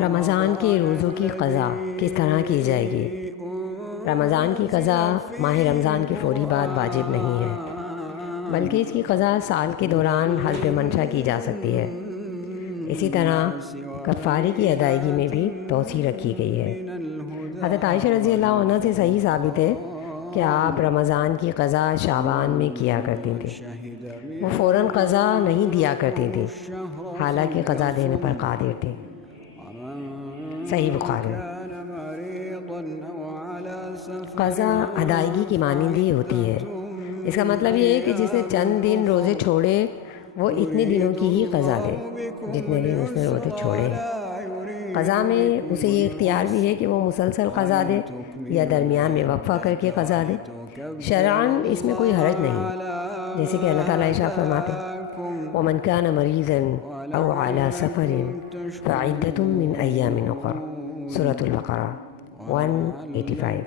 رمضان کے روزوں کی قضا کس طرح کی جائے گی؟ رمضان کی قضا ماہ رمضان کے فوری بعد واجب نہیں ہے، بلکہ اس کی قضا سال کے دوران حسب منشا کی جا سکتی ہے۔ اسی طرح کفارے کی ادائیگی میں بھی توسیع رکھی گئی ہے۔ حضرت عائشہ رضی اللہ عنہ سے صحیح ثابت ہے کہ آپ رمضان کی قضا شعبان میں کیا کرتی تھیں۔ وہ فوراً قضا نہیں دیا کرتی تھیں، حالانکہ قضا دینے پر قادر تھیں۔ صحیح بخاری۔ قضا ادائیگی کی مانند ہی ہوتی ہے۔ اس کا مطلب یہ ہے کہ جس نے چند دن روزے چھوڑے وہ اتنے دنوں کی ہی قضا دے جتنے دن اس نے روزے چھوڑے ہیں۔ قضا میں اسے یہ اختیار بھی ہے کہ وہ مسلسل قضا دے یا درمیان میں وقفہ کر کے قضا دے۔ شرعاً اس میں کوئی حرج نہیں، جیسے کہ اللہ تعالیٰ ارشاد فرماتے ہیں وَمَنْ كَانَ مَرِيضًا أَوْ عَلَى سَفَرٍ فَعِدَّةٌ مِّنْ أَيَّامٍ أُخَرَ، سورۃ البقرہ 185۔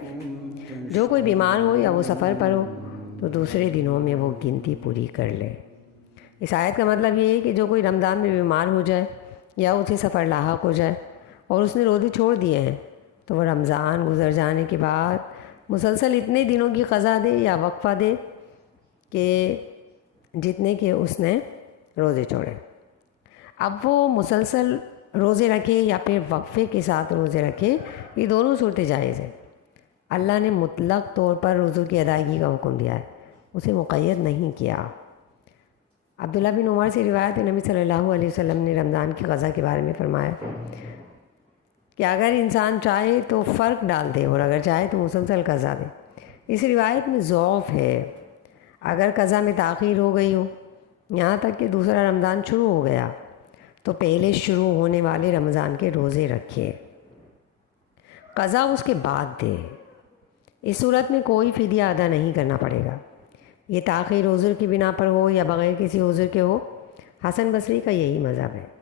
جو کوئی بیمار ہو یا وہ سفر پر ہو تو دوسرے دنوں میں وہ گنتی پوری کر لے۔ اس آیت کا مطلب یہ ہے کہ جو کوئی رمضان میں بیمار ہو جائے یا اسے سفر لاحق ہو جائے اور اس نے روزے چھوڑ دیے ہیں تو وہ رمضان گزر جانے کے بعد مسلسل اتنے دنوں کی قضا دے یا وقفہ دے کہ جتنے کہ اس نے روزے چھوڑے۔ اب وہ مسلسل روزے رکھے یا پھر وقفے کے ساتھ روزے رکھے، یہ دونوں صورتیں جائز ہیں۔ اللہ نے مطلق طور پر روزوں کی ادائیگی کا حکم دیا ہے، اسے مقید نہیں کیا۔ عبداللہ بن عمر سے روایت ہے، نبی صلی اللہ علیہ وسلم نے رمضان کی قضا کے بارے میں فرمایا کہ اگر انسان چاہے تو فرق ڈال دے اور اگر چاہے تو مسلسل قضا دے۔ اس روایت میں ضعف ہے۔ اگر قضا میں تاخیر ہو گئی ہو یہاں تک کہ دوسرا رمضان شروع ہو گیا تو پہلے شروع ہونے والے رمضان کے روزے رکھے، قضا اس کے بعد دے۔ اس صورت میں کوئی فدیہ ادا نہیں کرنا پڑے گا، یہ تاخیر عذر کی بنا پر ہو یا بغیر کسی عذر کے ہو۔ حسن بصری کا یہی مذہب ہے۔